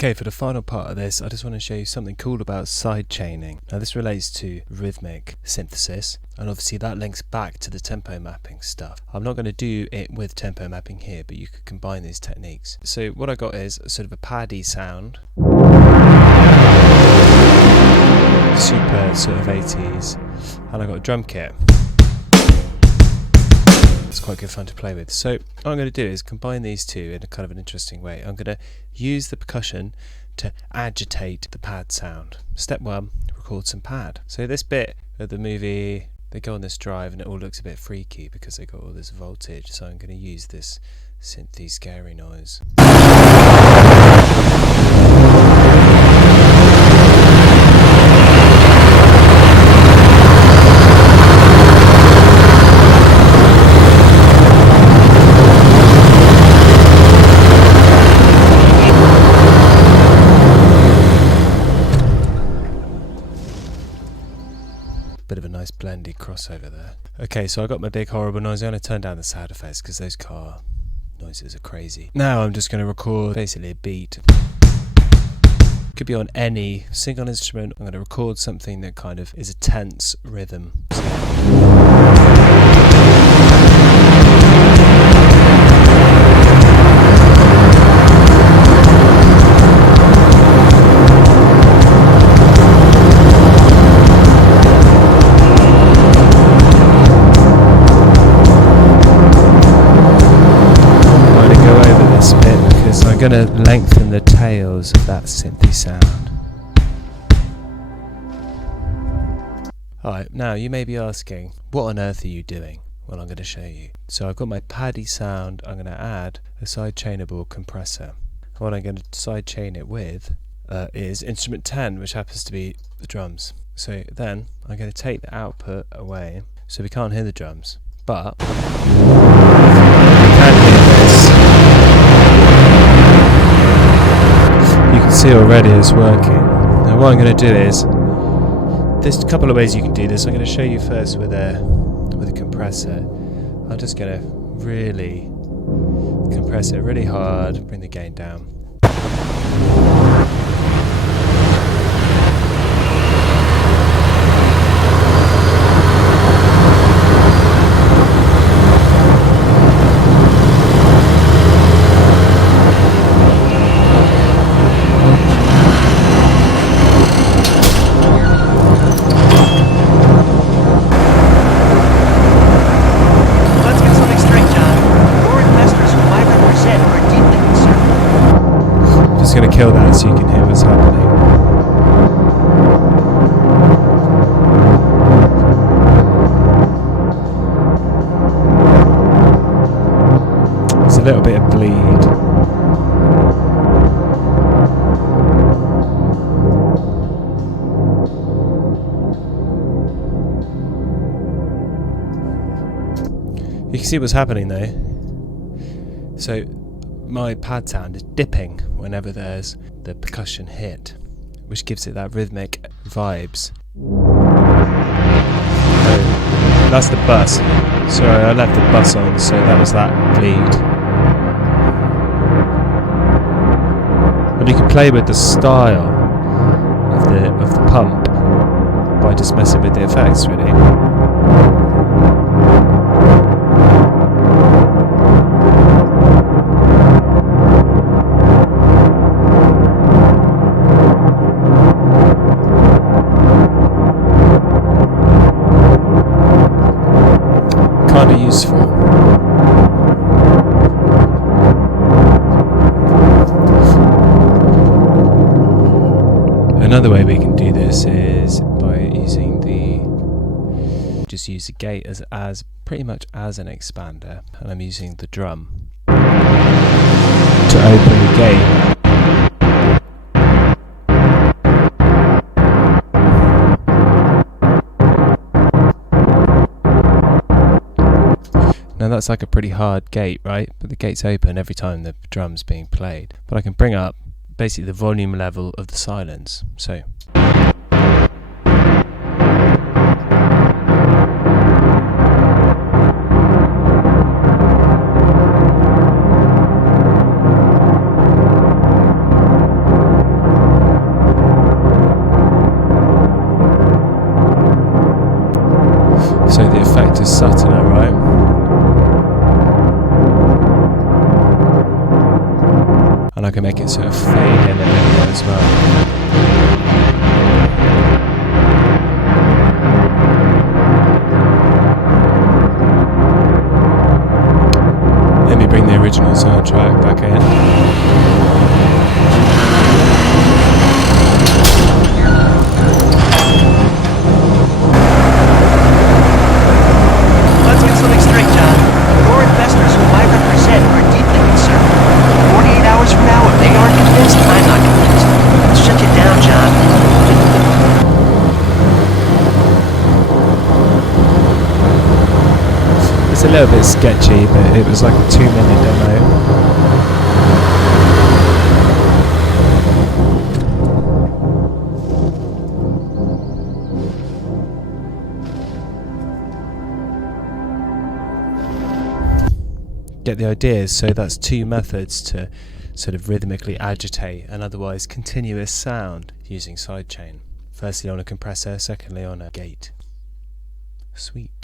Okay, for the final part of this, I just want to show you something cool about sidechaining. Now this relates to rhythmic synthesis, and obviously that links back to the tempo mapping stuff. I'm not going to do it with tempo mapping here, but you could combine these techniques. So what I got is sort of a paddy sound, super sort of 80s, and I got a drum kit. It's quite good fun to play with. So what I'm going to do is combine these two in a kind of an interesting way. I'm going to use the percussion to agitate the pad sound. Step one, record some pad. So this bit of the movie, they go on this drive and it all looks a bit freaky because they got all this voltage. So I'm going to use this synthy scary noise. Bit of a nice blendy crossover there. Okay, so I got my big horrible noise. I'm going to turn down the sound effects because those car noises are crazy. Now I'm just going to record basically a beat. Could be on any single instrument. I'm going to record something that kind of is a tense rhythm. I'm going to lengthen the tails of that synthy sound. Alright, now you may be asking, what on earth are you doing? Well, I'm going to show you. So I've got my paddy sound. I'm going to add a sidechainable compressor. What I'm going to sidechain it with is instrument 10, which happens to be the drums. So then I'm going to take the output away so we can't hear the drums, but we can hear this. You can see already it's working. Now what I'm going to do is, there's a couple of ways you can do this. I'm going to show you first with a compressor. I'm just going to really compress it really hard, bring the gain down. Just going to kill that so you can hear what's happening. There's a little bit of bleed. You can see what's happening though. So my pad sound is dipping whenever there's the percussion hit, which gives it that rhythmic vibes. That's the bus. Sorry, I left the bus on, so that was that bleed. And you can play with the style of the pump by just messing with the effects, really. Kind of useful. Another way we can do this is by using just use the gate as pretty much as an expander, and I'm using the drum to open the gate. Now that's like a pretty hard gate, right? But the gate's open every time the drum's being played. But I can bring up basically the volume level of the silence. So make it sort of fade in a bit more as well. Let me bring the original soundtrack back in. Let's get something straight, John. Your investors who I represent are deeply concerned. 48 hours from now, if they aren't convinced, I'm not convinced. Let's shut you down, John. It's a little bit sketchy, but it was like a 2-minute demo. Get the idea? So that's two methods to sort of rhythmically agitate an otherwise continuous sound using sidechain. Firstly on a compressor, secondly on a gate. Sweet.